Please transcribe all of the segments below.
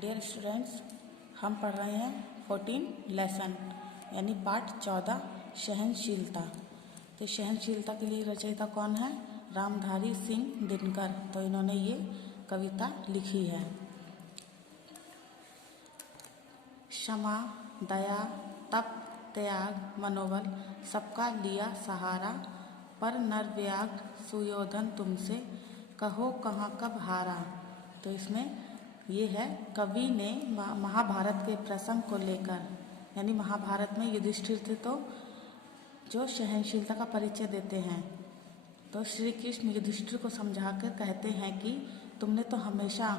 Dear students, हम पढ़ रहे हैं 14 लेसन यानी पाठ 14 सहनशीलता। तो सहनशीलता के लिए रचयिता कौन है? रामधारी सिंह दिनकर। तो इन्होंने ये कविता लिखी है। क्षमा, दया, तप, त्याग, मनोबल सबका लिया सहारा, पर नरव्याग सुयोधन तुमसे कहो कहाँ कब हारा। तो इसमें ये है, कवि ने महाभारत के प्रसंग को लेकर, यानी महाभारत में युधिष्ठिर थे तो जो सहनशीलता का परिचय देते हैं। तो श्री कृष्ण युधिष्ठिर को समझाकर कहते हैं कि तुमने तो हमेशा,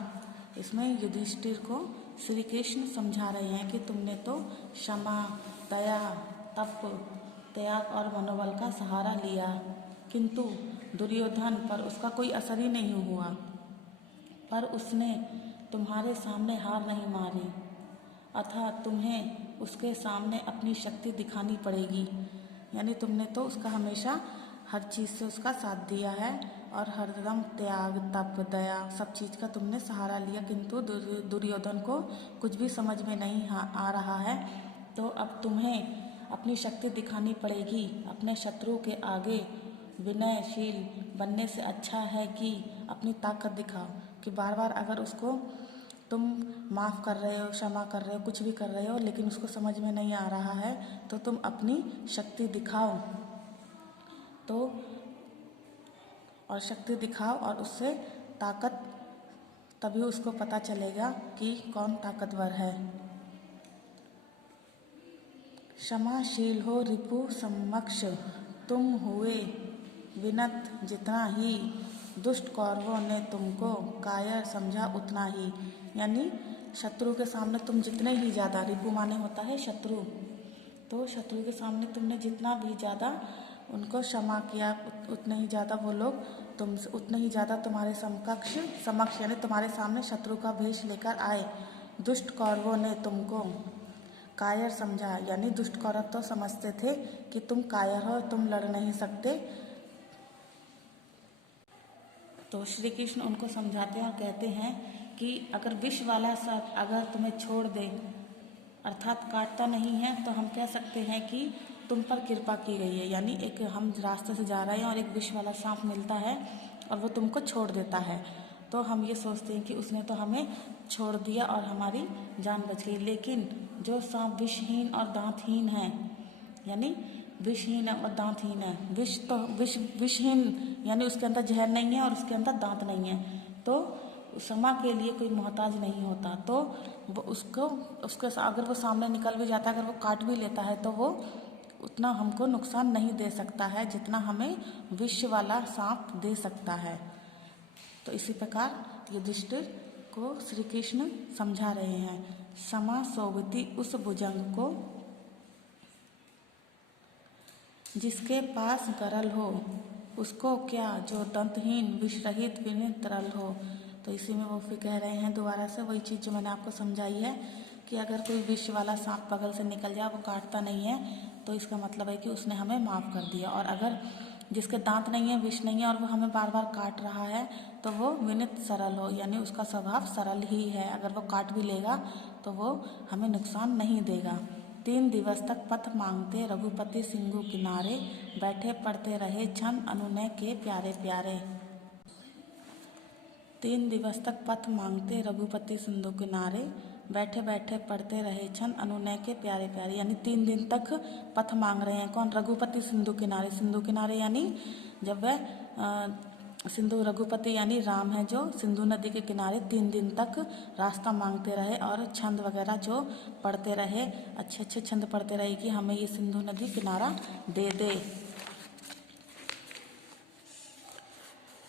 इसमें युधिष्ठिर को श्री कृष्ण समझा रहे हैं कि तुमने तो क्षमा, दया, तप, त्याग और मनोबल का सहारा लिया, किंतु दुर्योधन पर उसका कोई असर ही नहीं हुआ, पर उसने तुम्हारे सामने हार नहीं मारी, अतः तुम्हें उसके सामने अपनी शक्ति दिखानी पड़ेगी। यानी तुमने तो उसका हमेशा हर चीज़ से उसका साथ दिया है और हरदम त्याग, तप, दया सब चीज़ का तुमने सहारा लिया, किंतु दुर्योधन को कुछ भी समझ में नहीं आ रहा है। तो अब तुम्हें अपनी शक्ति दिखानी पड़ेगी। अपने शत्रु के आगे विनयशील बनने से अच्छा है कि अपनी ताकत दिखाओ। कि बार बार अगर उसको तुम माफ़ कर रहे हो, क्षमा कर रहे हो, कुछ भी कर रहे हो, लेकिन उसको समझ में नहीं आ रहा है, तो तुम अपनी शक्ति दिखाओ। तो और शक्ति दिखाओ और उससे ताकत, तभी उसको पता चलेगा कि कौन ताकतवर है। क्षमाशील हो रिपु समक्ष, तुम हुए विनत जितना ही, दुष्ट कौरवों ने तुमको कायर समझा उतना ही। यानी शत्रु के सामने तुम जितने ही ज़्यादा, रिपु माने होता है शत्रु, तो शत्रु के सामने तुमने जितना भी ज़्यादा उनको क्षमा किया, उतने ही ज़्यादा वो लोग उतने ही ज़्यादा तुम्हारे समक्ष यानी तुम्हारे सामने शत्रु का भेष लेकर आए। दुष्ट कौरवों ने तुमको कायर समझा, यानी दुष्ट कौरव तो समझते थे कि तुम कायर हो, तुम लड़ नहीं सकते। तो श्री कृष्ण उनको समझाते हैं और कहते हैं कि अगर विष वाला सर्प अगर तुम्हें छोड़ दे, अर्थात काटता नहीं है, तो हम कह सकते हैं कि तुम पर कृपा की गई है। यानी एक हम रास्ते से जा रहे हैं और एक विष वाला सांप मिलता है और वो तुमको छोड़ देता है, तो हम ये सोचते हैं कि उसने तो हमें छोड़ दिया और हमारी जान बच गई। लेकिन जो सांप विषहीन और दांतहीन है, यानी विषहीन और दांतहीन है, विषहीन यानी उसके अंदर जहर नहीं है और उसके अंदर दांत नहीं है, तो क्षमा के लिए कोई मोहताज नहीं होता। तो वो उसके अगर वो सामने निकल भी जाता है, अगर वो काट भी लेता है, तो वो उतना हमको नुकसान नहीं दे सकता है जितना हमें विष वाला सांप दे सकता है। तो इसी प्रकार युधिष्ठिर को श्री कृष्ण समझा रहे हैं। क्षमा सोवती उस भुजंग को, जिसके पास गरल हो, उसको क्या जो दंतहीन विष रहित विनित तरल हो। तो इसी में वो फिर कह रहे हैं दोबारा से वही चीज़ जो मैंने आपको समझाई है कि अगर कोई विष वाला सांप बगल से निकल जाए, वो काटता नहीं है, तो इसका मतलब है कि उसने हमें माफ़ कर दिया। और अगर जिसके दांत नहीं है, विष नहीं है और वो हमें बार बार काट रहा है, तो वो विनित सरल हो, यानी उसका स्वभाव सरल ही है। अगर वो काट भी लेगा तो वो हमें नुकसान नहीं देगा। 3 दिवस तक पथ मांगते रघुपति सिंधु किनारे, बैठे पढ़ते रहे छंद अनुनय के प्यारे प्यारे। 3 दिवस तक पथ मांगते रघुपति सिंधु किनारे, बैठे बैठे पढ़ते रहे छंद अनुनय के प्यारे प्यारे। यानी 3 दिन तक पथ मांग रहे हैं। कौन? रघुपति सिंधु किनारे। सिंधु किनारे यानी जब वह सिंधु, रघुपति यानी राम है, जो सिंधु नदी के किनारे 3 दिन तक रास्ता मांगते रहे और छंद वगैरह जो पढ़ते रहे, अच्छे अच्छे छंद पढ़ते रहे कि हमें ये सिंधु नदी किनारा दे दे।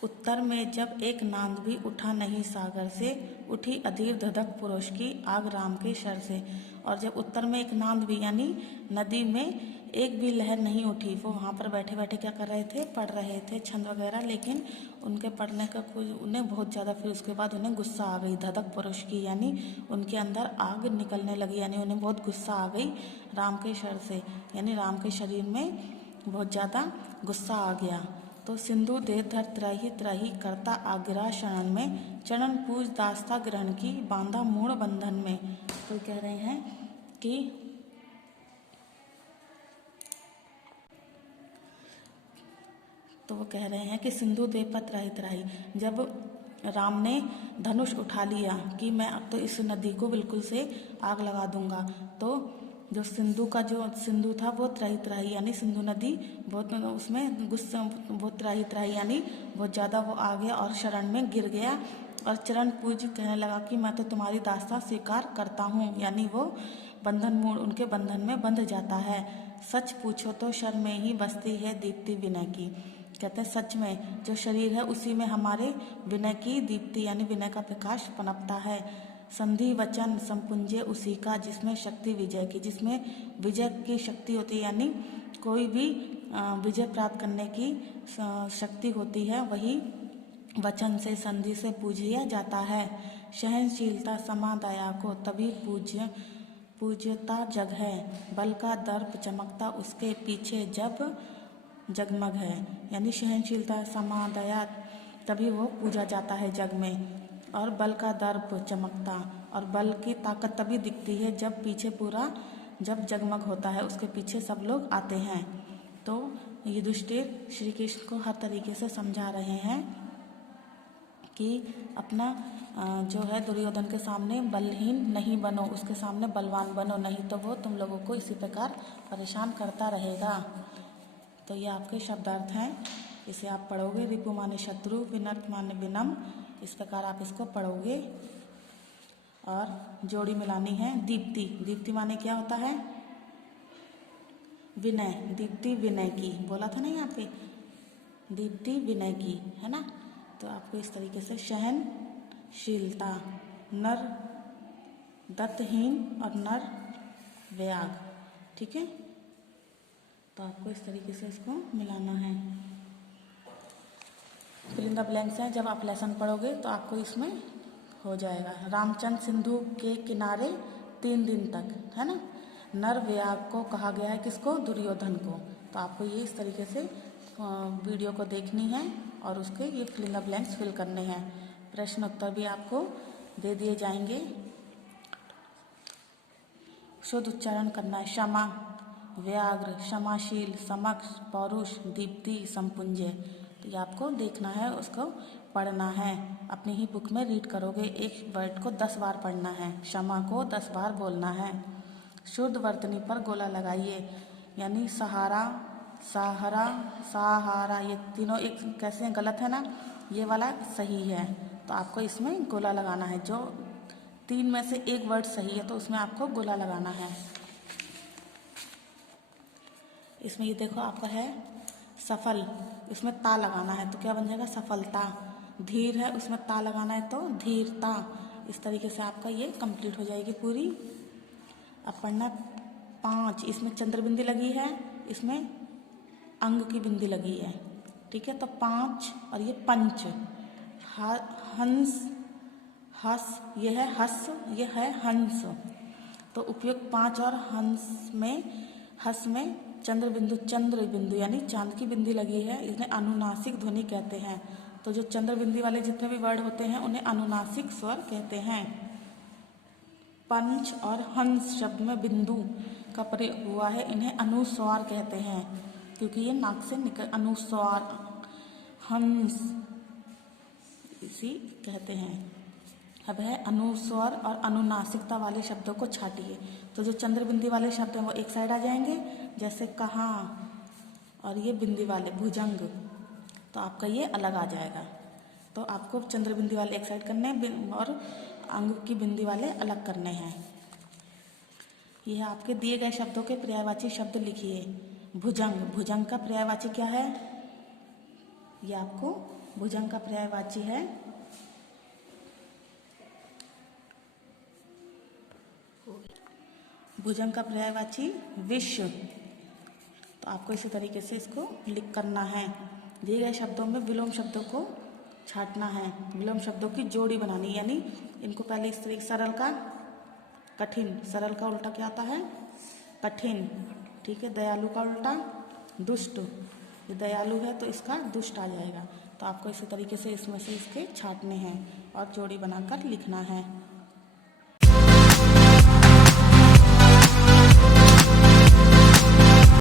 उत्तर में जब एक नांद भी उठा नहीं सागर से, उठी अधीर धधक पुरुष की आग राम के शर से। और जब उत्तर में एक नांद भी यानी नदी में एक भी लहर नहीं उठी, वो वहाँ पर बैठे बैठे क्या कर रहे थे? पढ़ रहे थे छंद वगैरह। लेकिन उनके पढ़ने का कोई, उन्हें बहुत ज़्यादा फिर उसके बाद उन्हें गुस्सा आ गई। धधक पुरुष की यानी उनके अंदर आग निकलने लगी, यानी उन्हें बहुत गुस्सा आ गई राम के शर से, यानी राम के शरीर में बहुत ज़्यादा गुस्सा आ गया। तो सिंधु देह धर त्राही त्राही करता आग्रह शरण में, चरण पूज दास्ता ग्रहण की, बांधा मूढ़ बंधन में। तो कह रहे हैं कि तो वो कह रहे हैं कि सिंधु दे पत रहित रही। जब राम ने धनुष उठा लिया कि मैं अब तो इस नदी को बिल्कुल से आग लगा दूंगा, तो जो सिंधु था वो त्राही त्राही यानी सिंधु नदी बहुत उसमें गुस्सा बहुत त्राही त्राही यानी बहुत ज़्यादा वो आ गया और शरण में गिर गया और चरण पूज कहने लगा कि मैं तो तुम्हारी दास्तां स्वीकार करता हूँ, यानी वो बंधन मूढ़ उनके बंधन में बंध जाता है। सच पूछो तो शर में ही बसती है दीप्ति विनय की। कहते हैं सच में जो शरीर है उसी में हमारे विनय की दीप्ति यानी विनय का प्रकाश पनपता है। संधि वचन संपुंजे उसी का जिसमें शक्ति विजय की, जिसमें विजय की शक्ति होती है यानी कोई भी विजय प्राप्त करने की शक्ति होती है, वही वचन से संधि से पूजिया जाता है। सहनशीलता समा दया को तभी पूज्यता जग है, बल का दर्प चमकता उसके पीछे जब जगमग है। यानी सहनशीलता समा दया तभी वो पूजा जाता है जग में, और बल का दर्प चमकता और बल की ताकत तभी दिखती है जब पीछे पूरा जब जगमग होता है, उसके पीछे सब लोग आते हैं। तो युधिष्ठिर श्री कृष्ण को हर तरीके से समझा रहे हैं कि अपना जो है दुर्योधन के सामने बलहीन नहीं बनो, उसके सामने बलवान बनो, नहीं तो वो तुम लोगों को इसी प्रकार परेशान करता रहेगा। तो ये आपके शब्दार्थ हैं, इसे आप पढ़ोगे। रिपु माने शत्रु, विनर्त माने विनम, इस प्रकार आप इसको पढ़ोगे। और जोड़ी मिलानी है दीप्ति। दीप्ति माने क्या होता है? विनय। दीप्ति विनय की बोला था ना यहाँ पे, दीप्ति विनय की, है ना। तो आपको इस तरीके से सहनशीलता, नर दत्तहीन और नर व्याग, ठीक है। तो आपको इस तरीके से इसको मिलाना है। फिल इन द ब्लैंक्स हैं, जब आप लेसन पढ़ोगे तो आपको इसमें हो जाएगा। रामचंद्र सिंधु के किनारे 3 दिन तक, है ना। नर व्याग को कहा गया है किसको? दुर्योधन को। तो आपको ये इस तरीके से वीडियो को देखनी है और उसके ये fill in the blanks fill करने हैं। प्रश्न उत्तर भी आपको दे दिए जाएंगे। शुद्ध उच्चारण करना है। क्षमा, व्याघ्र, क्षमाशील, समक्ष, पौरुष, दीप्ति, संपुंजय। तो ये आपको देखना है, उसको पढ़ना है। अपनी ही बुक में रीड करोगे। एक वर्ड को 10 बार पढ़ना है, क्षमा को 10 बार बोलना है। शुद्ध वर्तनी पर गोला लगाइए, यानी सहारा, सहारा, सहारा, ये तीनों एक कैसे गलत है ना, ये वाला सही है। तो आपको इसमें गोला लगाना है। जो 3 में से एक वर्ड सही है तो उसमें आपको गोला लगाना है। इसमें ये देखो आपका है सफल, इसमें ता लगाना है तो क्या बन जाएगा? सफलता। धीर है, उसमें ता लगाना है तो धीरता। इस तरीके से आपका ये कंप्लीट हो जाएगी पूरी। अब पढ़ना 5, इसमें चंद्र बिंदी लगी है, इसमें अंग की बिंदी लगी है, ठीक है। तो 5 और ये पंच, हंस, हस, ये है हस, ये है हंस। तो उपयुक्त 5 और हंस में, हस में चंद्र बिंदु यानी चांद की बिंदी लगी है, इन्हें अनुनासिक ध्वनि कहते हैं। तो जो चंद्र बिंदी वाले जितने भी वर्ड होते हैं उन्हें अनुनासिक स्वर कहते हैं। पंच और हंस शब्द में बिंदु का प्रयोग हुआ है, इन्हें अनुस्वार कहते हैं क्योंकि ये नाक से निकल, अनुस्वार, हंस इसी कहते हैं। अब है अनुस्वर और अनुनासिकता वाले शब्दों को छाटिए। तो जो चंद्र बिंदी वाले शब्द हैं वो एक साइड आ जाएंगे, जैसे कहाँ, और ये बिंदी वाले भुजंग, तो आपका ये अलग आ जाएगा। तो आपको चंद्र बिंदी वाले एक साइड करने हैं और अंग की बिंदी वाले अलग करने हैं। यह आपके दिए गए शब्दों के पर्यायवाची शब्द लिखिए। भुजंग, भुजंग का पर्यायवाची क्या है? ये आपको भुजंग का पर्यायवाची है भुजंग का पर्यायवाची विश्व। तो आपको इसी तरीके से इसको लिख करना है। दिए गए शब्दों में विलोम शब्दों को छाटना है, विलोम शब्दों की जोड़ी बनानी, यानी इनको पहले इस तरीके, सरल का कठिन, सरल का उल्टा क्या आता है? कठिन, ठीक है। दयालु का उल्टा दुष्ट, ये दयालु है तो इसका दुष्ट आ जाएगा। तो आपको इसी तरीके से इसमें से इसके छांटने हैं और जोड़ी बनाकर लिखना है।